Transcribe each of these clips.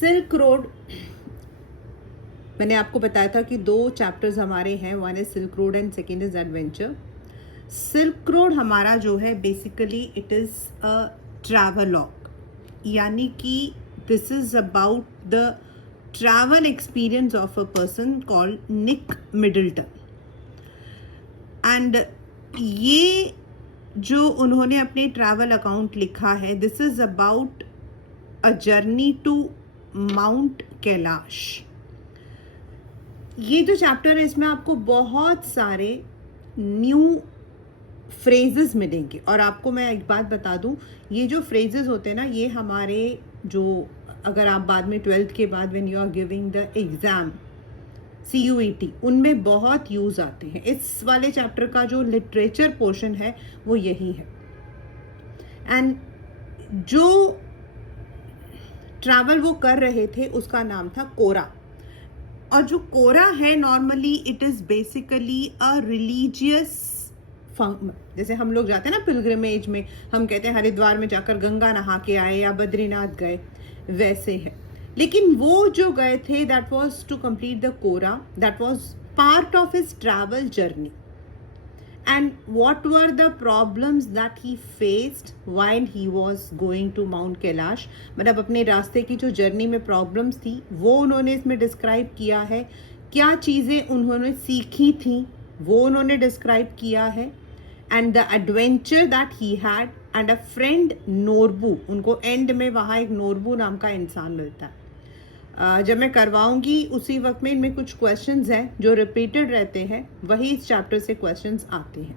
Silk road, मैंने आपको बताया था कि 2 चैप्टर्स हमारे हैं, one is silk road and second is adventure. Silk road हमारा जो है basically it is a travelogue, यानी कि this is about the travel experience of a person called Nick Middleton. And ये जो उन्होंने अपने ट्रैवल अकाउंट लिखा है, this is about a journey to Mount Kailash. ये जो चैप्टर है इसमें आपको बहुत सारे न्यू फ्रेजेस मिलेंगे। और आपको मैं एक बात बता दूं, ये जो फ्रेजेस होते हैं ना, ये हमारे जो, अगर आप बाद में 12th के बाद when you are giving the exam CUET, उनमें बहुत यूज आते हैं। इस वाले चैप्टर का जो लिटरेचर पोर्शन है वो यही है। एंड जो ट्रैवल वो कर रहे थे उसका नाम था कोरा। और जो कोरा है normally it is basically a religious, जैसे हम लोग जाते हैं ना पिलग्रिमेज में, हम कहते हैं हरिद्वार में जाकर गंगा नहा के आए या बद्रीनाथ गए, वैसे है। लेकिन वो जो गए थे that was to complete the kora, that was part of his travel journey. And what were the problems that he faced while he was going to Mount Kailash? मतलब अपने रास्ते की जो जर्नी में प्रॉब्लम्स थी वो उन्होंने इसमें डिस्क्राइब किया है। क्या चीज़ें उन्होंने सीखी थी वो उन्होंने डिस्क्राइब किया है। And the adventure that he had and a friend Norbu, उनको एंड में वहाँ एक नोरबू नाम का इंसान मिलता है। जब मैं करवाऊंगी उसी वक्त में इनमें कुछ क्वेश्चंस हैं जो रिपीटेड रहते हैं, वही इस चैप्टर से क्वेश्चंस आते हैं।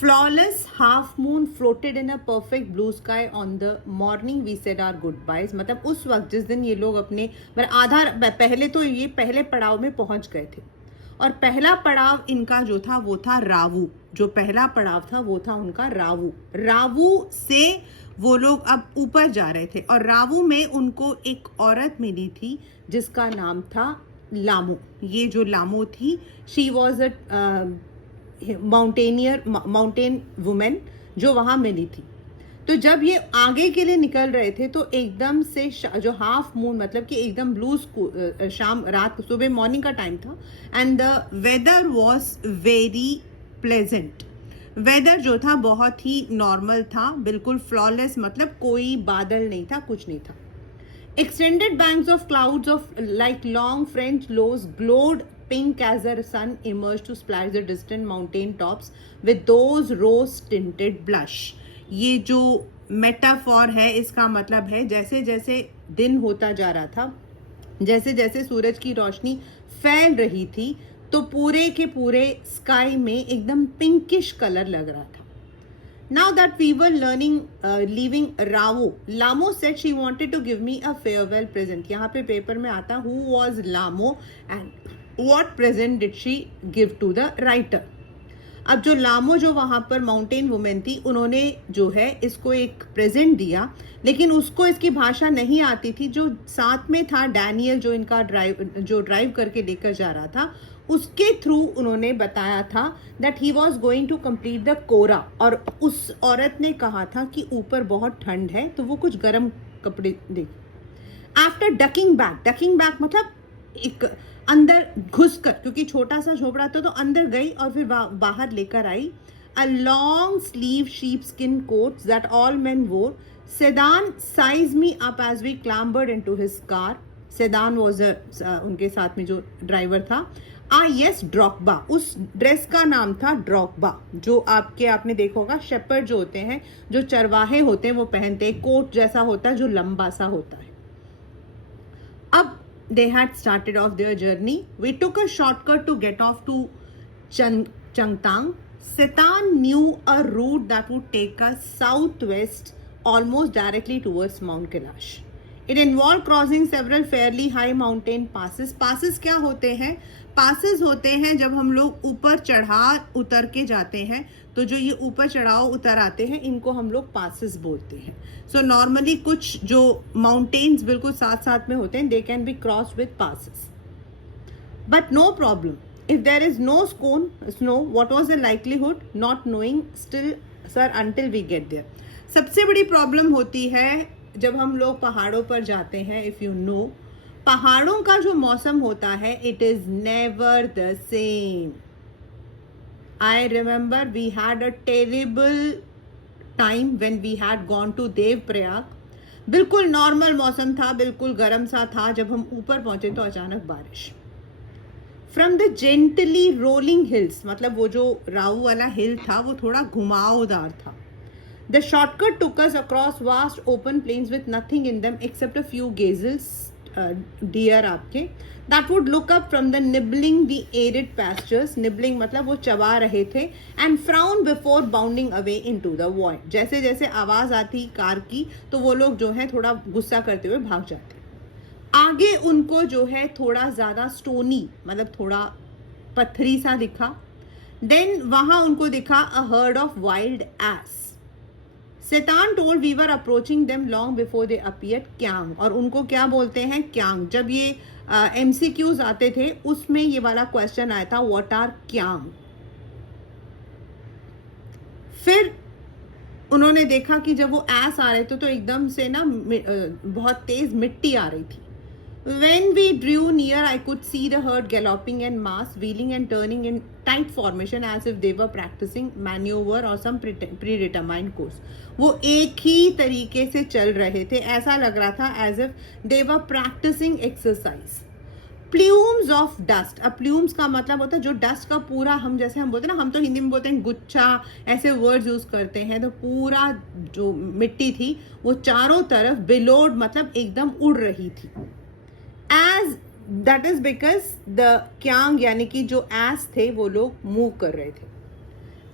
Flawless half moon floated in a perfect blue sky on the morning we said our good byes. मतलब उस वक्त जिस दिन ये लोग अपने पहले तो ये पहले पड़ाव में पहुंच गए थे, और पहला पड़ाव इनका जो था वो था रावू। जो पहला पड़ाव था वो था उनका रावू। रावू से वो लोग अब ऊपर जा रहे थे, और रावू में उनको एक औरत मिली थी जिसका नाम था लामो। ये जो लामो थी, she was a mountain women जो वहां मिली थी। तो जब ये आगे के लिए निकल रहे थे तो एकदम से जो हाफ मून, मतलब कि एकदम ब्लू, शाम रात सुबह मॉर्निंग का टाइम था, and the weather was very pleasant. Weather जो था बहुत ही नॉर्मल था, बिल्कुल फ्लॉलेस, मतलब कोई बादल नहीं था, कुछ नहीं था। Extended banks of clouds of like long French loaves glowed pink as the sun emerged to splash the distant mountain tops with those rose tinted blush। ये जो मेटाफॉर है इसका मतलब है जैसे जैसे दिन होता जा रहा था, जैसे जैसे सूरज की रोशनी फैल रही थी, तो पूरे के पूरे स्काई में एकदम पिंकिश कलर लग रहा था। Now that we were leaving Rao, Lamo said she wanted to give me a farewell present। यहाँ पे पेपर में आता who was Lamo and what present did she give to the writer। अब जो लामो जो वहां पर माउंटेन वुमेन थी, उन्होंने जो है इसको एक प्रेजेंट दिया, लेकिन उसको इसकी भाषा नहीं आती थी। जो साथ में था डैनियल, जो इनका ड्राइव करके लेकर जा रहा था, उसके थ्रू उन्होंने बताया था that he was going to complete the kora. और उस औरत ने कहा था कि ऊपर बहुत ठंड है तो वो कुछ गर्म कपड़े दे। आफ्टर डकिंग बैक मतलब एक अंदर घुसकर, क्योंकि छोटा सा झोपड़ा था तो अंदर गई और फिर बाहर लेकर आई a long sleeve sheep skin coat that all men wore. Tsetan sized me up as we clambered into his car. Tsetan was उनके साथ में जो ड्राइवर था। यस, ड्रॉकबा, उस ड्रेस का नाम था ड्रॉकबा, जो आपने देखा होगा शेपर्ड जो होते हैं, जो चरवाहे होते हैं, वो पहनते हैं, कोट जैसा होता है जो लंबा सा होता है। अब they had started off their journey. We took a shortcut to get off to Changtang. Setan knew a route that would take us southwest almost directly towards Mount Kailash. It involved crossing several fairly high mountain passes. Passes क्या होते हैं? Passes होते हैं जब हम लोग ऊपर चढ़ा उतर के जाते हैं, तो जो ये ऊपर चढ़ाव उतर आते हैं इनको हम लोग passes बोलते हैं। सो नॉर्मली कुछ जो माउंटेन्स बिल्कुल साथ साथ में होते हैं, they can be cross with passes. But no problem. If there is no snow, what was the likelihood? Not knowing still, sir, until we get there. सबसे बड़ी प्रॉब्लम होती है जब हम लोग पहाड़ों पर जाते हैं, इफ़ यू नो, पहाड़ों का जो मौसम होता है, it is never the same. I remember we had a terrible time when we had gone to Dev Prayag. बिल्कुल नॉर्मल मौसम था, बिल्कुल गर्म सा था. जब हम ऊपर पहुंचे तो अचानक बारिश. From the gently rolling hills, मतलब वो जो राऊ वाला हिल था वो थोड़ा घुमावदार था. The shortcut took us across vast open plains with nothing in them except a few gazelles, deer आपके, that would look up from the nibbling the arid pastures. Nibbling मतलब वो चबा रहे थे. And frown before bounding away into the void. जैसे जैसे आवाज़ आती कार की तो वो लोग जो है थोड़ा गुस्सा करते हुए भाग जाते. आगे उनको जो है थोड़ा ज़्यादा स्टोनी, मतलब थोड़ा पत्थरी सा दिखा. देन वहाँ उनको दिखा a herd of wild ass. Tsetan told we were approaching them long before they appeared kiang. और उनको क्या बोलते हैं? क्यांग. जब ये MCQs आते थे उसमें ये वाला क्वेश्चन आया था, व्हाट आर क्यांग. फिर उन्होंने देखा कि जब वो एस आ रहे थे तो एकदम से ना बहुत तेज मिट्टी आ रही थी. When we drew near, I could see the herd galloping en masse, wheeling and turning in tight formation as if they were practicing maneuver or some predetermined course. वो एक ही तरीके से चल रहे थे, ऐसा लग रहा था as if they were practicing exercise. Plumes of dust. अब प्ल्यूम्स का मतलब होता है जो डस्ट का पूरा, हम जैसे हम बोलते हैं ना, हम तो हिंदी में बोलते हैं गुच्छा, ऐसे वर्ड्स यूज करते हैं. तो पूरा जो मिट्टी थी वो चारों तरफ बिलोड, मतलब एकदम उड़ रही थी. As that is because the kiang यानी कि जो एस थे वो लोग मूव कर रहे थे.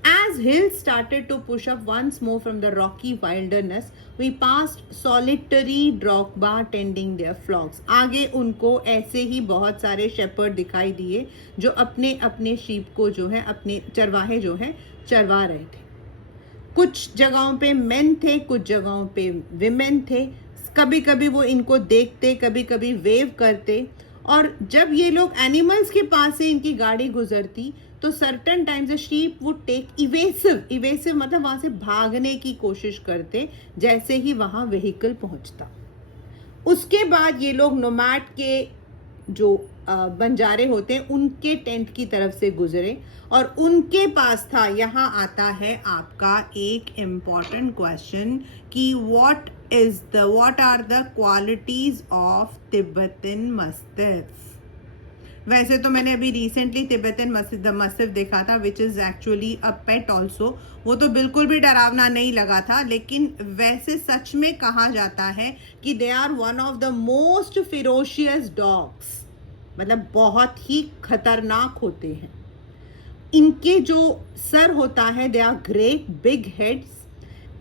As hills started to push up once more from the rocky wilderness, we passed solitary drogba tending their flocks. आगे उनको ऐसे ही बहुत सारे शेपर्ड दिखाई दिए जो अपने अपने शीप को जो है, अपने चरवाहे जो है चरवा रहे थे. कुछ जगहों पे मेन थे, कुछ जगहों पे विमेन थे. कभी कभी वो इनको देखते, कभी कभी वेव करते. और जब ये लोग एनिमल्स के पास से इनकी गाड़ी गुजरती तो certain times sheep would take evasive मतलब वहां से भागने की कोशिश करते जैसे ही वहां व्हीकल पहुंचता. उसके बाद ये लोग नोमैड के जो बंजारे होते हैं उनके टेंट की तरफ से गुजरे और उनके पास था. यहाँ आता है आपका एक इम्पॉर्टेंट क्वेश्चन कि what are the qualities of Tibetan mastiff. वैसे तो मैंने अभी रिसेंटली तिब्बतन मस्तिफ देखा था, which is actually a pet also. वो तो बिल्कुल भी डरावना नहीं लगा था, लेकिन वैसे सच में कहा जाता है कि they are one of the most ferocious dogs. मतलब बहुत ही खतरनाक होते हैं. इनके जो सर होता है, they are great big heads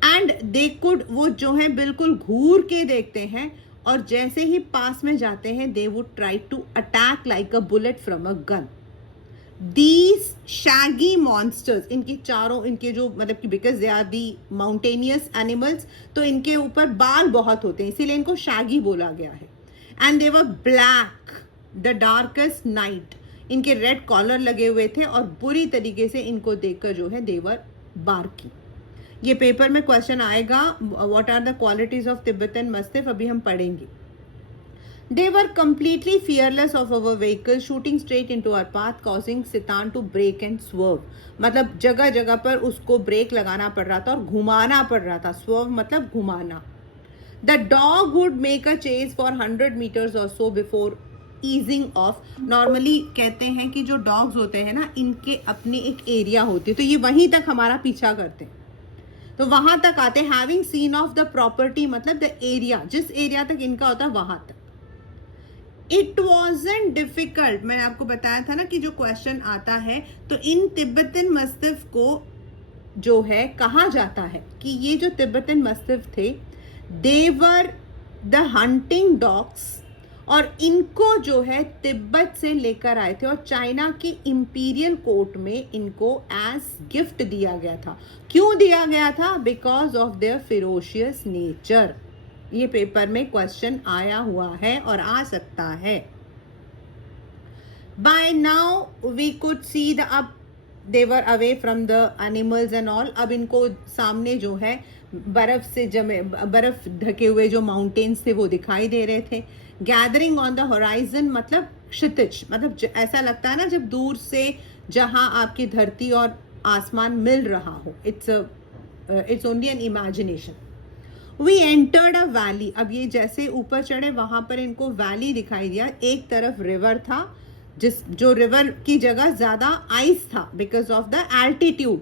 and they could, वो जो है बिल्कुल घूर के देखते हैं और जैसे ही पास में जाते हैं they would try to attack like a bullet from a gun. These shaggy monsters, इनकी चारों, इनके जो मतलब कि because they are the mountainous animals तो इनके ऊपर बाल बहुत होते हैं, इसीलिए इनको शैगी बोला गया है. And they were black the darkest night. इनके रेड कॉलर लगे हुए थे और बुरी तरीके से इनको देखकर जो है देवर बार्की. ये पेपर में क्वेश्चन आएगा, what are the qualities of Tibetan mastiff, अभी हम पढ़ेंगे. They were completely fearless of our vehicle shooting straight into our path causing Tsetan to brake and swerve. मतलब जगह जगह पर उसको ब्रेक लगाना पड़ रहा था और घुमाना पड़ रहा था. स्वर्व मतलब घुमाना. The dog would make a chase for 100 meters और so before easing of. Normally कहते हैं कि जो डॉग्स होते हैं ना, इनके अपनी एक एरिया होती है तो ये वहीं तक हमारा पीछा करते हैं. तो वहां तक आते, having scene of the property मतलब द एरिया, जिस एरिया तक इनका होता है वहां तक. It wasn't difficult. मैंने आपको बताया था ना कि जो क्वेश्चन आता है तो इन तिब्बतन मस्तिफ को जो है कहा जाता है कि ये जो तिब्बतन मस्तिफ थे they were the hunting dogs. और इनको जो है तिब्बत से लेकर आए थे और चाइना की इंपीरियल कोर्ट में इनको एज गिफ्ट दिया गया था. क्यों दिया गया था? Because of their ferocious nature. ये पेपर में क्वेश्चन आया हुआ है और आ सकता है. By now we could see the, अब they were away from the animals and all. अब इनको सामने जो है बर्फ से जमे, बर्फ ढके हुए जो माउंटेन्स थे वो दिखाई दे रहे थे. गैदरिंग ऑन द होराइजन मतलब क्षितिज, मतलब ऐसा लगता है ना जब दूर से जहां आपकी धरती और आसमान मिल रहा हो. It's only an imagination. We entered a valley. अब ये जैसे ऊपर चढ़े वहां पर इनको वैली दिखाई दिया. एक तरफ रिवर था, जो रिवर की जगह ज्यादा आइस था बिकॉज ऑफ द एल्टीट्यूड,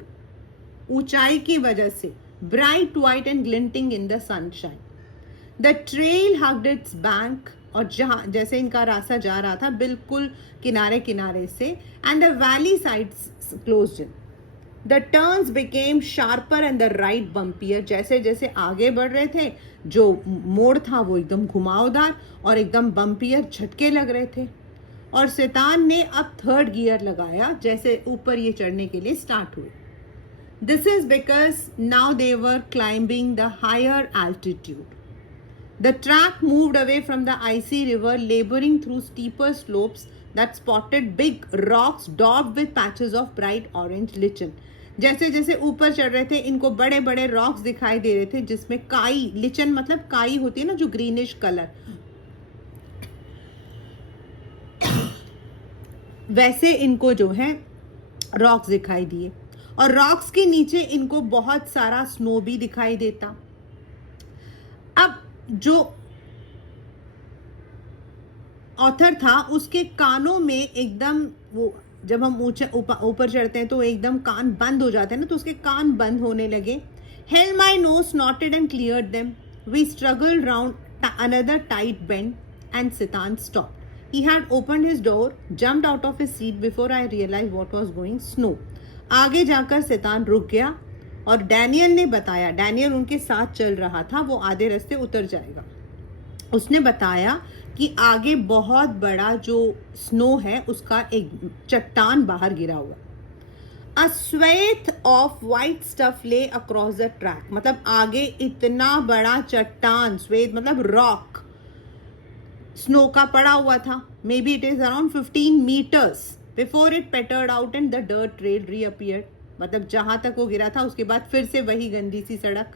ऊंचाई की वजह से. Bright white and glinting in the sunshine. The trail hugged its bank. और जहां जैसे इनका रास्ता जा रहा था बिल्कुल किनारे किनारे से. And the valley sides closed in. The turns became sharper and the ride bumpier. जैसे जैसे आगे बढ़ रहे थे जो मोड़ था वो एकदम घुमावदार और एकदम बम्पियर, झटके लग रहे थे. और शैतान ने अब थर्ड गियर लगाया जैसे ऊपर ये चढ़ने के लिए स्टार्ट हुए. This is because now they were climbing the higher altitude. The track moved away from the icy river, laboring through steeper slopes that spotted big rocks daubed with patches of bright orange lichen. जैसे जैसे ऊपर चढ़ रहे थे इनको बड़े बड़े rocks दिखाई दे रहे थे जिसमें काई, लिचन मतलब काई होती है ना जो ग्रीनिश कलर, वैसे इनको जो है रॉक्स दिखाई दिए. और रॉक्स के नीचे इनको बहुत सारा स्नो भी दिखाई देता. अब जो ऑथर था उसके कानों में एकदम, वो जब हम ऊपर चढ़ते हैं तो एकदम कान बंद हो जाते हैं ना, तो उसके कान बंद होने लगे. Held my nose snorted and cleared them. We struggled round another tight bend and Tsetan stopped. He had opened his door, jumped out of his seat before I realized what was going. Snow. आगे जाकर सितान रुक गया और Daniel ने बताया, Daniel उनके साथ चल रहा था, वो आधे रास्ते उतर जाएगा. उसने बताया कि आगे बहुत बड़ा जो स्नो है उसका एक चट्टान बाहर गिरा हुआ. A swathe of white stuff lay across the track. मतलब आगे इतना बड़ा चट्टान, swathe मतलब रॉक, स्नो का पड़ा हुआ था. Maybe it is around 15 meters before it petered out and the dirt trail reappeared. मतलब जहां तक वो गिरा था उसके बाद फिर से वही गंदी सी सड़क.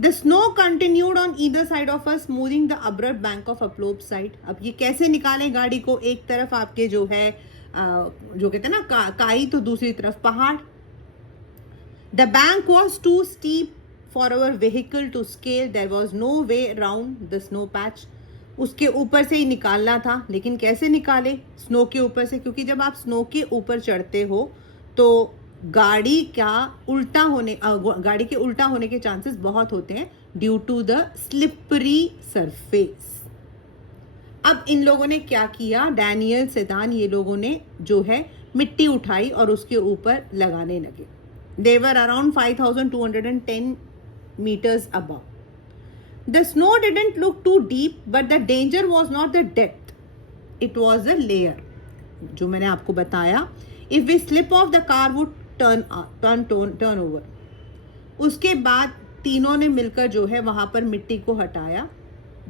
The snow continued on either side of us, smoothing the abrupt bank of upslope side. अब ये कैसे निकाले गाड़ी को, एक तरफ आपके जो है जो कहते हैं ना काई, तो दूसरी तरफ पहाड़. The bank was too steep for our vehicle to scale. There was no way around the snow patch. उसके ऊपर से ही निकालना था, लेकिन कैसे निकाले स्नो के ऊपर से, क्योंकि जब आप स्नो के ऊपर चढ़ते हो तो गाड़ी के उल्टा होने के चांसेस बहुत होते हैं due to the slippery surface. अब इन लोगों ने क्या किया, डैनियल, सितान, ये लोगों ने जो है मिट्टी उठाई और उसके ऊपर लगाने लगे. दे were around 5210 meters above. The snow didn't look too deep, but the danger was not the depth. It was a layer. जो मैंने आपको बताया, if we slip off, the car would turn over. उसके बाद तीनों ने मिलकर जो है वहां पर मिट्टी को हटाया.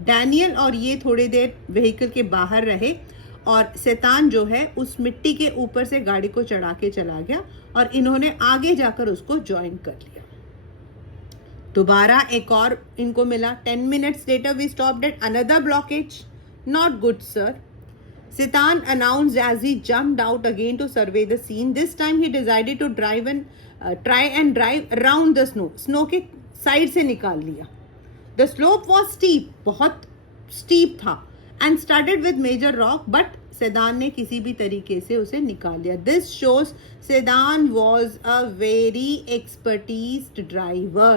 डैनियल और ये थोड़ी देर व्हीकल के बाहर रहे और शैतान जो है उस मिट्टी के ऊपर से गाड़ी को चढ़ा के चला गया और इन्होंने आगे जाकर उसको ज्वाइन कर लिया. दोबारा एक और इनको मिला. 10 minutes later we stopped at another blockage. Not good, sir. Sitan announced as he jumped out again to survey the scene. This time he decided to try and drive around the snow. Snow के side से निकाल लिया. The slope was steep, बहुत steep था, and studded with major rock, but Sedan ने किसी भी तरीके से उसे निकाल लिया. This shows Sedan was a very experienced driver.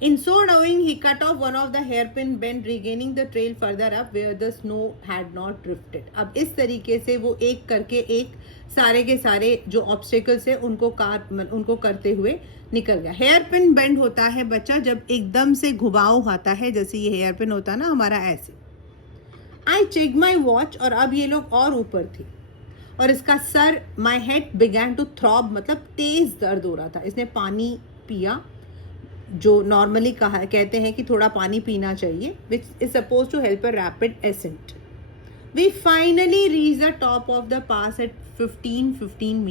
In so doing, he cut off one of the hairpin bend, regaining the trail further up where the snow had not drifted. अब इस तरीके से वो एक करके एक सारे के सारे जो ऑब्स्टेकल्स है उनको करते हुए निकल गया. हेयरपिन बेंड होता है बच्चा जब एकदम से घुमाव आता है, जैसे ये हेयरपिन होता है ना हमारा, ऐसे. आई चेक माई वॉच और अब ये लोग और ऊपर थे और इसका सर, my head began to throb, मतलब तेज दर्द हो रहा था. इसने पानी पिया, जो नॉर्मली कहते हैं कि थोड़ा पानी पीना चाहिए, which is suppose to help a rapid ascent. We finally reached the top of the pass at 55-15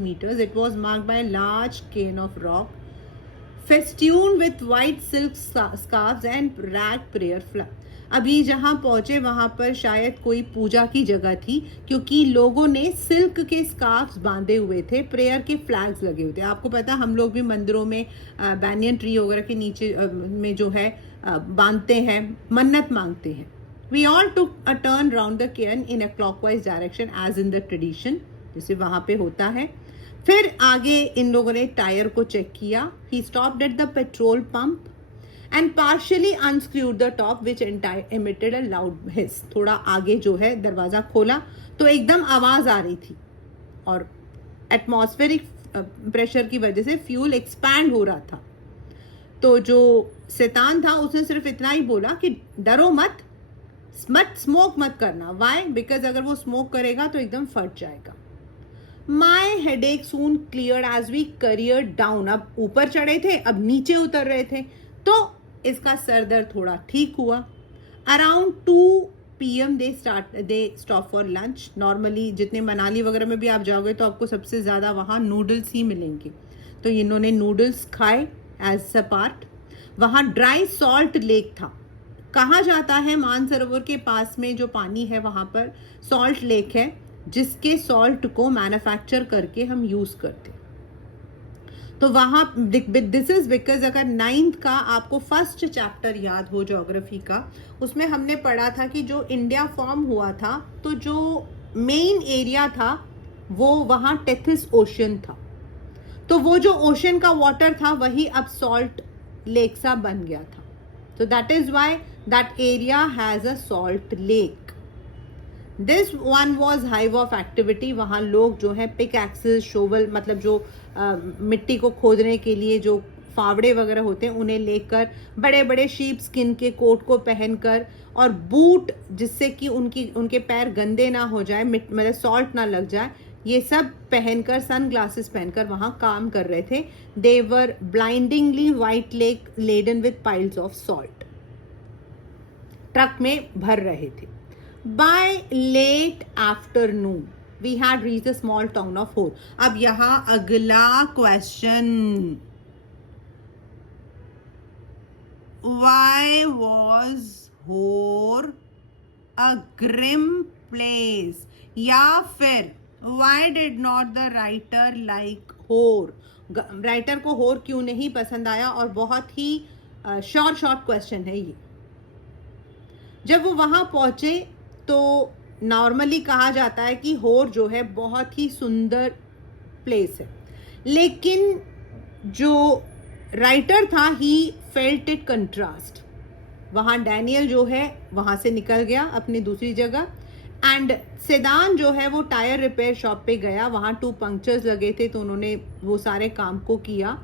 meters. It was marked by a large cairn of rock, festooned with white silk scarves and rag prayer flag. अभी जहाँ पहुंचे वहां पर शायद कोई पूजा की जगह थी, क्योंकि लोगों ने सिल्क के स्कार्फ्स बांधे हुए थे, प्रेयर के फ्लैग्स लगे हुए थे. आपको पता, हम लोग भी मंदिरों में बैनियन ट्री वगैरह के नीचे में जो है बांधते हैं, मन्नत मांगते हैं. We all took a turn round the cairn in a clockwise direction as in the tradition, जैसे वहां पे होता है. फिर आगे इन लोगों ने टायर को चेक किया. He stopped at the petrol pump and partially unscrewed the top which emitted a loud hiss. थोड़ा आगे जो है दरवाजा खोला तो एकदम आवाज आ रही थी, और एटमॉस्फेरिक प्रेशर की वजह से फ्यूल एक्सपैंड हो रहा था. तो जो शैतान था उसने सिर्फ इतना ही बोला कि डरो मत, स्मोक मत करना. वाई? बिकॉज अगर वो स्मोक करेगा तो एकदम फट जाएगा. My headache soon clear as we career down. अब ऊपर चढ़े थे, अब नीचे उतर रहे थे, तो इसका सर दर्द थोड़ा ठीक हुआ. Around 2 PM they stop for lunch. Normally जितने मनाली वगैरह में भी आप जाओगे तो आपको सबसे ज़्यादा वहाँ नूडल्स ही मिलेंगे. तो इन्होंने नूडल्स खाए एज अ पार्ट. वहाँ ड्राई सॉल्ट लेक था. कहा जाता है मानसरोवर के पास में जो पानी है वहाँ पर सॉल्ट लेक है, जिसके सॉल्ट को मैन्युफैक्चर करके हम यूज करते. तो वहाँ दिस इज बिकॉज अगर 9th का आपको फर्स्ट चैप्टर याद हो ज्योग्राफी का, उसमें हमने पढ़ा था कि जो इंडिया फॉर्म हुआ था तो जो मेन एरिया था वो वहाँ टेथिस ओशियन था. तो वो जो ओशियन का वाटर था वही अब सॉल्ट लेक सा बन गया था. So that is why that area has a salt lake. This one was hive of activity. वहाँ लोग जो है पिक एक्सेस, शोवल, मतलब जो मिट्टी को खोदने के लिए जो फावड़े वगैरह होते हैं उन्हें लेकर, बड़े बड़े शीप स्किन के कोट को पहनकर, और बूट जिससे कि उनके पैर गंदे ना हो जाए, मतलब सॉल्ट ना लग जाए, ये सब पहनकर, सन ग्लासेस पहनकर वहां काम कर रहे थे. They were blindingly white lake laden with piles of salt. Truck में भर रहे थे. By late afternoon we had reach the small town of Hor. अब यहां अगला क्वेश्चन, व्हाई वॉज होर अ ग्रिम प्लेस, या फिर Why did not the writer like होर? राइटर को होर क्यों नहीं पसंद आया? और बहुत ही शॉर्ट क्वेश्चन है ये. जब वो वहां पहुंचे तो नॉर्मली कहा जाता है कि होर जो है बहुत ही सुंदर प्लेस है, लेकिन जो राइटर था ही फेल्ट इट कंट्रास्ट. वहां डैनियल जो है वहां से निकल गया अपनी दूसरी जगह, एंड सेदान जो है वो टायर रिपेयर शॉप पे गया. वहाँ 2 पंक्चर्स लगे थे तो उन्होंने वो सारे काम को किया,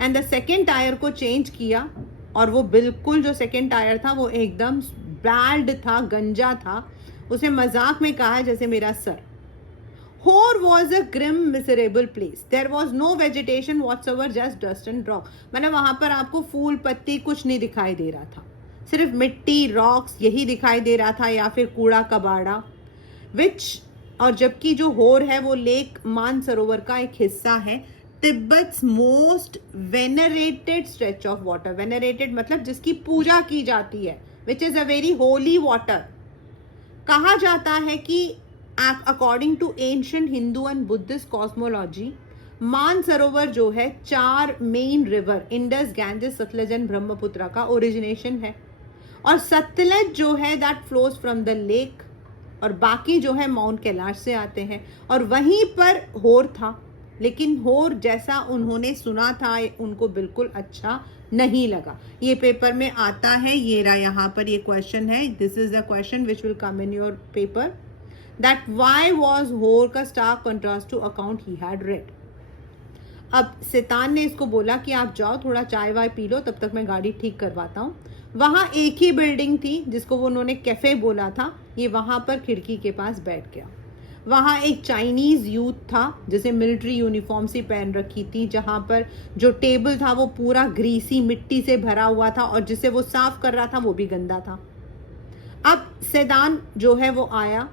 एंड द सेकेंड टायर को चेंज किया, और वो बिल्कुल जो सेकेंड टायर था वो एकदम बैड था, गंजा था. उसे मजाक में कहा जैसे मेरा सर. Hor was a grim miserable place. There was no vegetation whatsoever, just dust and rock. मतलब वहां पर आपको फूल पत्ती कुछ नहीं दिखाई दे रहा था, सिर्फ मिट्टी, रॉक्स यही दिखाई दे रहा था, या फिर कूड़ा कबाड़ा. और जबकि जो होर है वो लेक मानसरोवर का एक हिस्सा है, Tibet's most venerated stretch of water. Venerated मतलब जिसकी पूजा की जाती है, which is a very holy water. कहा जाता है कि according to ancient Hindu and Buddhist cosmology, Mansarovar जो है 4 main river, Indus, Ganges, Sutlej and Brahmaputra का ओरिजिनेशन है. और सतलज जो है that flows from the lake, और बाकी जो है माउंट कैलाश से आते हैं. और वहीं पर होर था, लेकिन होर जैसा उन्होंने सुना था उनको बिल्कुल अच्छा नहीं लगा. ये पेपर में आता है, ये रहा यहाँ पर ये क्वेश्चन है. This is the question which will come in your paper, that why was होर का stark contrast to account he had read. अब शैतान ने इसको बोला कि आप जाओ थोड़ा चाय वाय पी लो, तब तक मैं गाड़ी ठीक करवाता हूँ. वहां एक ही बिल्डिंग थी जिसको वो उन्होंने कैफे बोला था. ये वहां पर खिड़की के पास बैठ गया. वहाँ एक चाइनीज यूथ था जिसे मिलिट्री यूनिफॉर्म सी पहन रखी थी, जहाँ पर जो टेबल था वो पूरा ग्रीसी मिट्टी से भरा हुआ था और जिसे वो साफ कर रहा था वो भी गंदा था. अब सेदान जो है वो आया,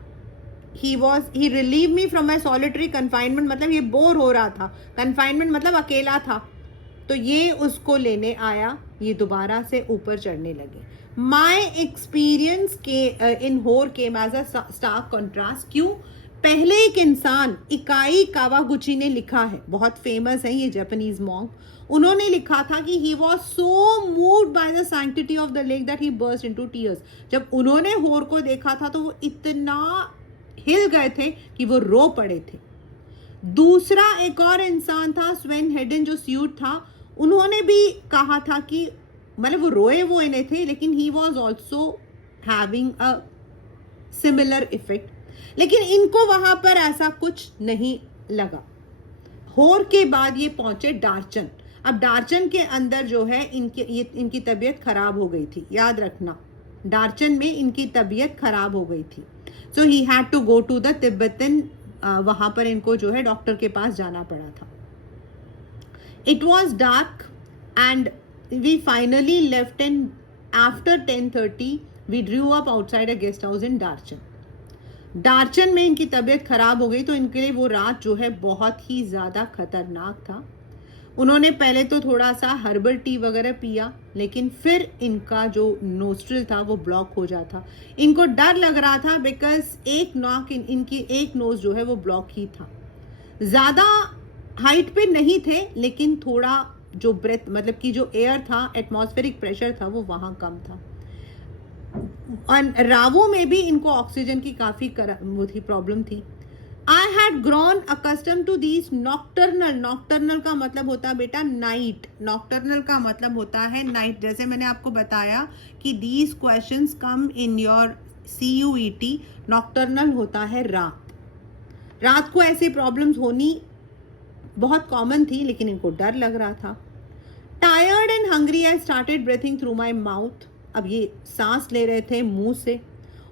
he relieved me from my solitary confinement, मतलब ये बोर हो रहा था, confinement मतलब अकेला था, तो ये उसको लेने आया, ये दोबारा से ऊपर चढ़ने लगे. My experience के in होर came as a stark contrast. क्यों? पहले एक इंसान इकाई कावागुची ने लिखा है, बहुत फेमस है ये जापानीज मॉन्क, उन्होंने लिखा था कि he was so moved by the sanctity of the lake that he burst into tears. जब उन्होंने होर को देखा था तो वो इतना हिल गए थे कि वो रो पड़े थे. दूसरा एक और इंसान था स्वेन हेडन, जो स्यूट था, उन्होंने भी कहा था कि मतलब वो रोए वो इन्हें थे, लेकिन he was also having a similar effect, लेकिन इनको वहां पर ऐसा कुछ नहीं लगा. होर के बाद ये पहुंचे डार्चन. अब डार्चन के अंदर जो है इनकी तबीयत खराब हो गई थी, याद रखना, डार्चन में इनकी तबीयत खराब हो गई थी. So he had to go to the Tibetan, वहां पर इनको जो है डॉक्टर के पास जाना पड़ा था. It was dark and we finally left and after 10:30 we drew up outside a guest house in Darchen. Darchen में इनकी तबीयत खराब हो गई तो इनके लिए वो रात जो है बहुत ही ज़्यादा खतरनाक था. उन्होंने पहले तो थोड़ा सा हर्बल टी वगैरह पिया, लेकिन फिर इनका जो नोस्ट्रिल था वो ब्लॉक हो जाता. इनको डर लग रहा था बिकॉज एक नॉक इनकी एक नोज जो है वो ब्लॉक ही था. ज़्यादा हाइट पे नहीं थे, लेकिन थोड़ा जो ब्रेथ मतलब कि जो एयर था, एटमॉस्फेरिक प्रेशर था, वो वहाँ कम था. और रावों में भी इनको ऑक्सीजन की काफ़ी वो थी, प्रॉब्लम थी. I had grown accustomed to these nocturnal. Nocturnal का मतलब होता है बेटा नाइट, नॉक्टर्नल का मतलब होता है नाइट. जैसे मैंने आपको बताया कि these questions come in your CUET. Nocturnal होता है रात. रात को ऐसी प्रॉब्लम्स होनी बहुत कॉमन थी, लेकिन इनको डर लग रहा था. Tired and hungry I started breathing through my mouth. अब ये सांस ले रहे थे मुंह से,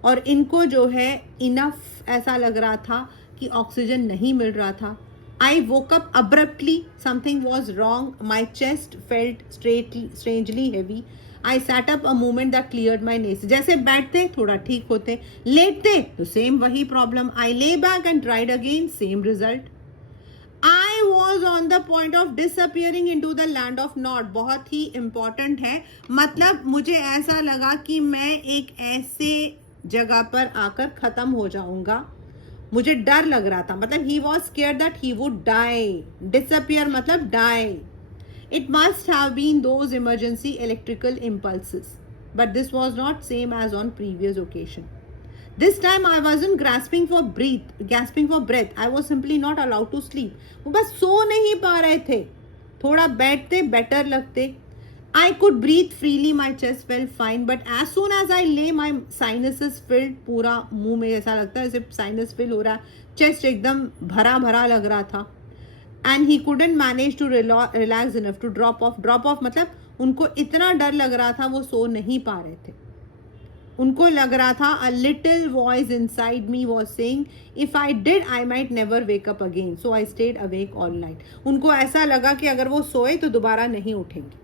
और इनको जो है इनफ ऐसा लग रहा था कि ऑक्सीजन नहीं मिल रहा था. I woke up abruptly, something was wrong, my chest felt strangely heavy. I sat up a moment that cleared my nose. जैसे बैठते थोड़ा ठीक होते, लेटते तो सेम वही प्रॉब्लम. आई ले back and tried again, same result. I was on the point of disappearing into the land of Nod. बहुत ही important है, मतलब मुझे ऐसा लगा कि मैं एक ऐसे जगह पर आकर ख़त्म हो जाऊंगा. मुझे डर लग रहा था, मतलब he was scared that he would die. Disappear मतलब die. It must have been those emergency electrical impulses, but this was not same as on previous occasion. This time I wasn't gasping for breath. I was simply not allowed to sleep. वो बस सो नहीं पा रहे थे, थोड़ा बैठते better लगते. I could breathe freely, my chest felt fine, but as soon as I lay, my sinuses filled. पूरा मुंह में ऐसा लगता है जैसे साइनस फिल हो रहा है, चेस्ट एकदम भरा भरा लग रहा था. And he couldn't manage to relax enough to drop off मतलब उनको इतना डर लग रहा था, वो सो नहीं पा रहे थे. उनको लग रहा था, a little voice inside me was saying if I did I might never wake up again, so I stayed awake all night. उनको ऐसा लगा कि अगर वो सोए तो दोबारा नहीं उठेंगे.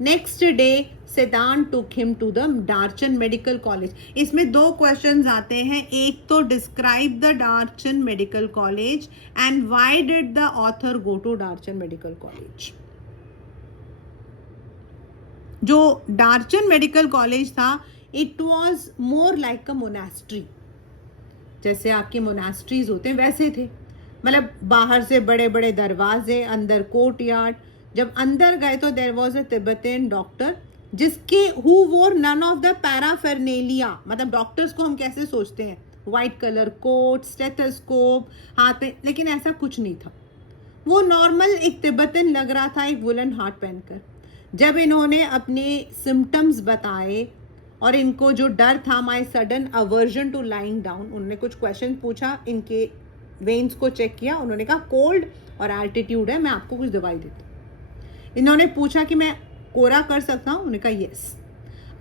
Next day Tsetan took him to the Darchen medical college. इसमें 2 क्वेश्चंस आते हैं. एक तो describe the Darchen medical college and why did the author go to Darchen medical college. जो डार्चन मेडिकल कॉलेज था, it was more like a monastery. जैसे आपके monasteries होते हैं वैसे थे, मतलब बाहर से बड़े बड़े दरवाजे, अंदर कोर्ट यार्ड. जब अंदर गए तो there was a Tibetan doctor जिसके who wore none of the paraphernalia. मतलब डॉक्टर्स को हम कैसे सोचते हैं, वाइट कलर कोट, स्टेथोस्कोप हाथ में, लेकिन ऐसा कुछ नहीं था. वो नॉर्मल एक तिब्बतन लग रहा था, एक वुलन हार्ट पहनकर. जब इन्होंने अपने सिम्टम्स बताए और इनको जो डर था, my sudden aversion to lying down, उन्होंने कुछ क्वेश्चन पूछा, इनके वेन्स को चेक किया. उन्होंने कहा कोल्ड और एल्टीट्यूड है, मैं आपको कुछ दवाई देती हूँ. इन्होंने पूछा कि मैं कोरा कर सकता हूँ, उन्होंने कहा yes.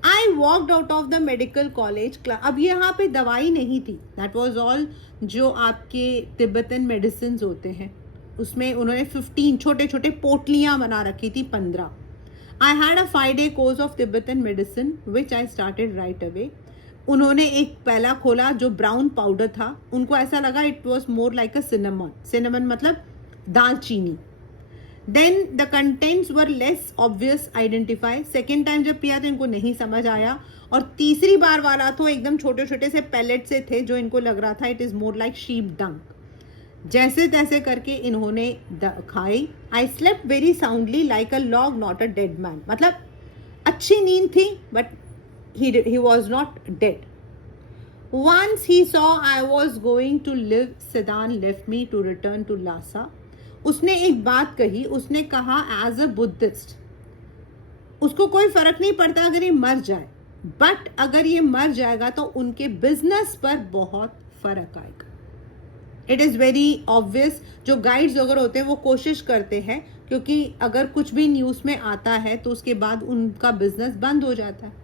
I walked out of the medical college. अब यहाँ पे दवाई नहीं थी, दैट वॉज ऑल जो आपके तिब्बतन मेडिसिन होते हैं, उसमें उन्होंने 15 छोटे छोटे पोटलियाँ बना रखी थी, 15. I had a 5-day course of Tibetan medicine, which I started right away. उन्होंने एक प्याला खोला जो ब्राउन पाउडर था, उनको ऐसा लगा it was more like a cinnamon, cinnamon मतलब दालचीनी। Then the contents were less obvious identify, second time जब पिया तो इनको नहीं समझ आया, और तीसरी बार वाला तो एकदम छोटे छोटे से पैलेट से थे जो इनको लग रहा था it is more like sheep डंक। जैसे तैसे करके इन्होंने खाई। I slept very soundly like a log not a dead man, मतलब अच्छी नींद थी but he was not dead. Once he saw I was going to live, Siddhan left me to return to Lhasa. उसने एक बात कही, उसने कहा एज अ बुद्धिस्ट उसको कोई फर्क नहीं पड़ता अगर ये मर जाए, बट अगर ये मर जाएगा तो उनके बिजनेस पर बहुत फर्क आएगा। इट इज़ वेरी ऑब्वियस, जो गाइड्स अगर होते हैं वो कोशिश करते हैं, क्योंकि अगर कुछ भी न्यूज़ में आता है तो उसके बाद उनका बिजनेस बंद हो जाता है।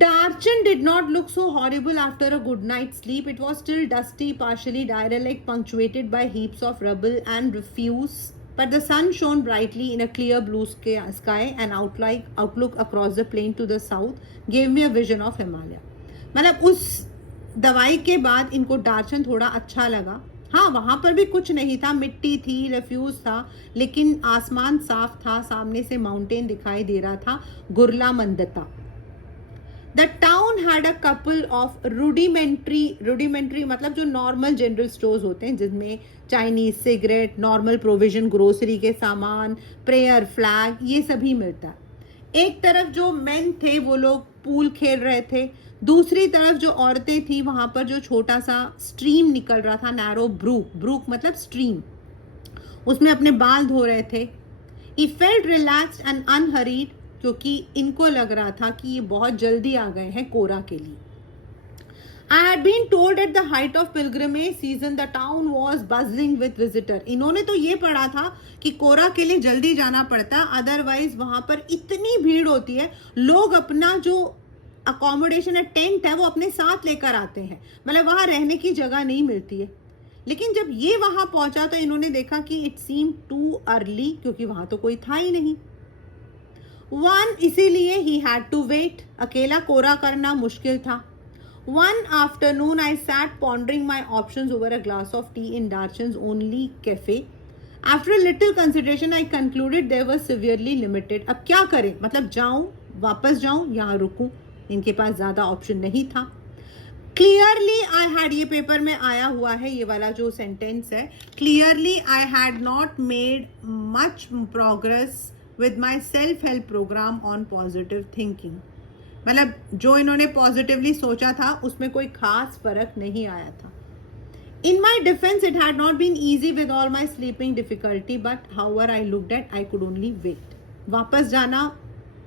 Darchan did not look so horrible after a good night's sleep. It was still dusty, partially derelict, punctuated by heaps of rubble and refuse. But the sun shone brightly in a clear blue sky, and outlook across the plain to the south gave me a vision of Himalaya. मतलब उस दवाई के बाद इनको डार्चन थोड़ा अच्छा लगा। हाँ, वहाँ पर भी कुछ नहीं था, मिट्टी थी, रेफ्यूज था, लेकिन आसमान साफ था, सामने से माउंटेन दिखाई दे रहा था, गुरला मंदता। The town had a couple of rudimentary मतलब जो नॉर्मल जनरल स्टोर्स होते हैं जिसमें Chinese cigarette, normal provision, grocery के सामान, प्रेयर फ्लैग, ये सभी मिलता है। एक तरफ जो मेन थे वो लोग पूल खेल रहे थे, दूसरी तरफ जो औरतें थी वहां पर जो छोटा सा स्ट्रीम निकल रहा था, नैरो ब्रूक मतलब स्ट्रीम, उसमें अपने बाल धो रहे थे। He felt relaxed and unhurried, क्योंकि इनको लग रहा था कि ये बहुत जल्दी आ गए हैं कोरा के लिए। I had been told at the height of pilgrimage season the town was buzzing with visitor. इन्होंने तो ये पढ़ा था कि कोरा के लिए जल्दी जाना पड़ता है, अदरवाइज वहां पर इतनी भीड़ होती है, लोग अपना जो अकोमोडेशन है, टेंट है, वो अपने साथ लेकर आते हैं, मतलब वहां रहने की जगह नहीं मिलती है। लेकिन जब ये वहां पहुंचा तो इन्होंने देखा कि इट सीम टू अर्ली, क्योंकि वहां तो कोई था ही नहीं। इसीलिए ही हैड टू वेट, अकेला कोरा करना मुश्किल था। One afternoon I sat pondering my options over a glass of tea in Darchan's only cafe. After a little consideration I concluded they were severely limited. अब क्या करें, मतलब जाऊं, वापस जाऊं, यहाँ रुकूं, इनके पास ज्यादा ऑप्शन नहीं था। क्लियरली आई हैड, ये पेपर में आया हुआ है ये वाला जो सेंटेंस है, clearly I had not made much progress with my self-help program on positive thinking. मतलब जो इन्होंने पॉजिटिवली सोचा था उसमें कोई खास फर्क नहीं आया था। In my defense, it had not been easy with all my sleeping difficulty, but however I looked at, I could only wait. वापस जाना,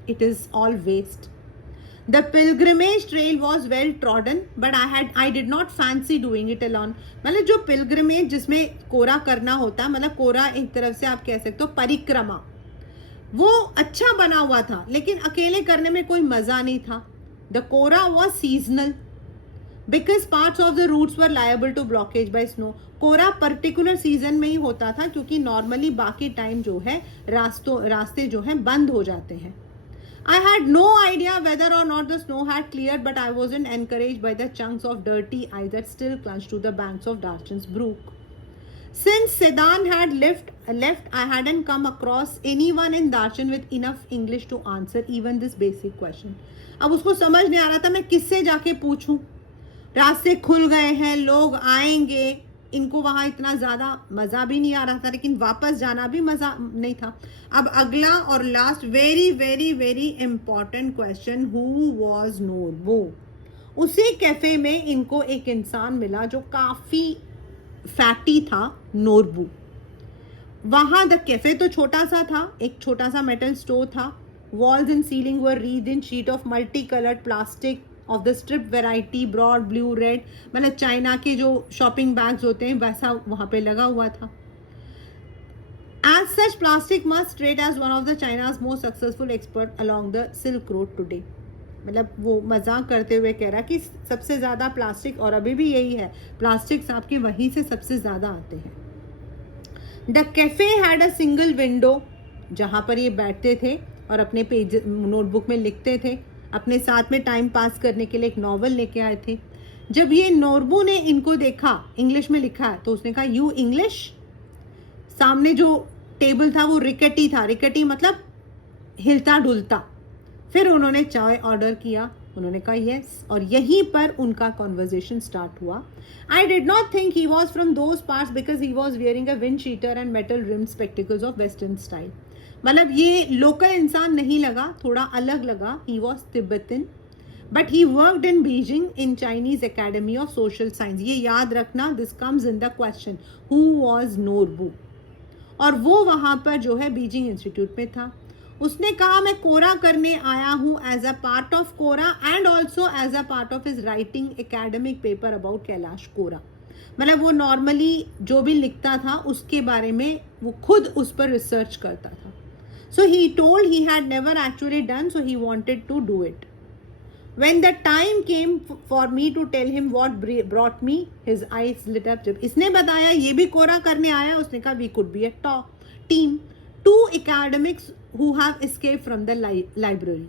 it is all waste. The pilgrimage trail was well trodden, but I did not fancy doing it alone. मतलब जो pilgrimage जिसमें कोरा करना होता, मतलब कोरा एक तरफ से आप कह सकते हो परिक्रमा, वो अच्छा बना हुआ था, लेकिन अकेले करने में कोई मजा नहीं था। The kora was seasonal because parts of the routes were liable to blockage by snow. Kora particular season में ही होता था, क्योंकि नॉर्मली बाकी टाइम जो है रास्ते जो हैं बंद हो जाते हैं। I had no idea whether or not the snow had cleared, but I wasn't encouraged by the chunks of dirty ice that still clung to the banks of Darchan's brook. Since Siddhan had left, I hadn't come across anyone in Darchan with enough English to answer even this basic question. अब उसको समझ नहीं आ रहा था मैं किससे जाके पूछूं। रास्ते खुल गए हैं, लोग आएंगे, इनको वहाँ इतना ज़्यादा मज़ा भी नहीं आ रहा था, लेकिन वापस जाना भी मज़ा नहीं था। अब अगला और last very very very important question, who was Norbu. उसी कैफे में इनको एक इंसान मिला जो काफ़ी फैटी था, नोरबू। वहाँ द कैफे तो छोटा सा था, एक छोटा सा मेटल स्टोर था। Walls and ceiling were read in sheet of multi coloured plastic of the strip variety, broad blue red, मतलब चाइना के जो शॉपिंग बैग्स होते हैं वैसा वहाँ पे लगा हुआ था। As such, plastic must rate as one of the China's most successful expert along the Silk Road today. मतलब वो मजाक करते हुए कह रहा कि सबसे ज़्यादा प्लास्टिक, और अभी भी यही है, प्लास्टिक आपके वहीं से सबसे ज़्यादा आते हैं। The cafe had a single window, जहाँ पर ये बैठते थे और अपने पेज नोटबुक में लिखते थे। अपने साथ में टाइम पास करने के लिए एक नॉवल लेके आए थे। जब ये नोरबू ने इनको देखा, इंग्लिश में लिखा है, तो उसने कहा यू इंग्लिश। सामने जो टेबल था वो रिकेटी था, रिकेटी मतलब हिलता डुलता। फिर उन्होंने चाय ऑर्डर किया, उन्होंने कहा यस, और यहीं पर उनका कॉन्वर्जेशन स्टार्ट हुआ। I did not think he was from those parts because he was wearing a wind cheater and metal rimmed spectacles of western style. मतलब ये लोकल इंसान नहीं लगा, थोड़ा अलग लगा। He was Tibetan but he worked in Beijing in Chinese academy of social science. ये याद रखना, this comes in the question, who was Norbu. और वो वहां पर जो है बीजिंग इंस्टीट्यूट में था। उसने कहा मैं कोरा करने आया हूं as a part of kora and also as a part of his writing academic paper about Kailash kora. मतलब वो नॉर्मली जो भी लिखता था उसके बारे में वो खुद उस पर रिसर्च करता था। So he told he had never actually done, so he wanted to do it. When the time came for me to tell him what brought me, his eyes lit up. जब इसने बताया ये भी कोरा करने आया, उसने कहा we could be a team, two academics who have escaped from the library.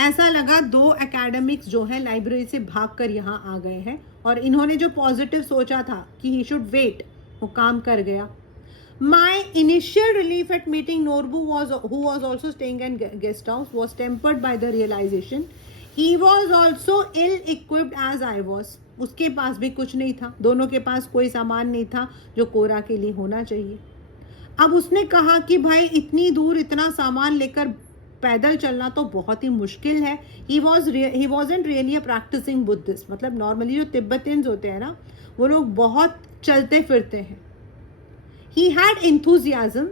ऐसा लगा दो academics जो है लाइब्रेरी से भागकर यहाँ आ गए हैं, और इन्होंने जो पॉजिटिव सोचा था कि he should wait, वो काम कर गया। My initial relief at meeting Norbu who was also staying in guest house, was tempered by the realization he was also ill equipped as I was. उसके पास भी कुछ नहीं था, दोनों के पास कोई सामान नहीं था जो कोरा के लिए होना चाहिए। अब उसने कहा कि भाई इतनी दूर इतना सामान लेकर पैदल चलना तो बहुत ही मुश्किल है। he wasn't really a practicing Buddhist, मतलब नॉर्मली जो तिब्बतियंस होते हैं ना, वो लोग बहुत चलते फिरते हैं। he had enthusiasm,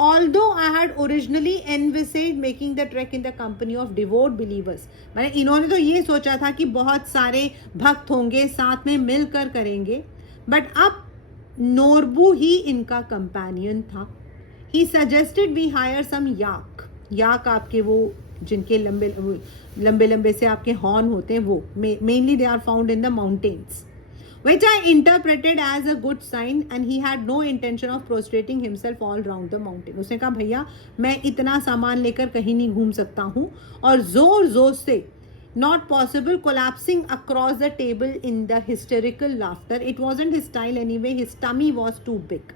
although I had originally envisaged making the trek in the company of devout believers. मैंने इन्होंने तो ये सोचा था कि बहुत सारे भक्त होंगे, साथ में मिलकर करेंगे, बट अब नोरबू ही इनका कंपेनियन था। He suggested we hire some yak. याक आपके वो जिनके लंबे लंबे से आपके हॉर्न होते हैं, वो mainly they are found in the mountains, which I interpreted as a good sign, and he had no intention of prostrating himself all round the mountain. उसने कहा भैया मैं इतना सामान लेकर कहीं नहीं घूम सकता हूँ, और जोर जोर से not possible collapsing across the table in the hysterical laughter. It wasn't his style anyway, his tummy was too big.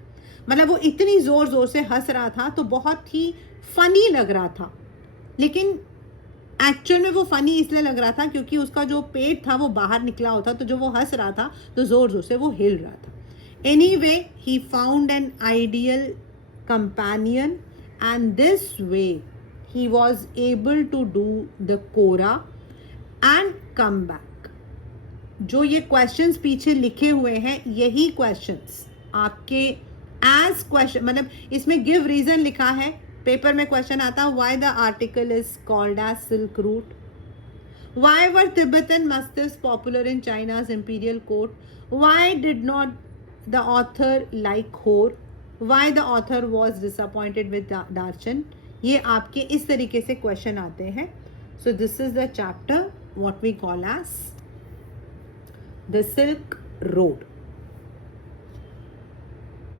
मतलब वो इतनी जोर जोर से हंस रहा था तो बहुत ही फनी लग रहा था, लेकिन एक्चुअल में वो फनी इसलिए लग रहा था क्योंकि उसका जो पेट था वो बाहर निकला होता, तो जो वो हंस रहा था तो जोर जोर से वो हिल रहा था। Anyway he found an ideal companion, and this way he was able to do the kora and come back. जो ये क्वेश्चंस पीछे लिखे हुए हैं, यही क्वेश्चंस आपके एज क्वेश्चन, मतलब इसमें गिव रीजन लिखा है। पेपर में क्वेश्चन आता है why the article is called as silk route, why were Tibetan mastiffs popular in China's imperial court, why did not the author like Hor, why the author was disappointed with Darchen. ये आपके इस तरीके से question आते हैं। So this is the chapter what we call as the silk road.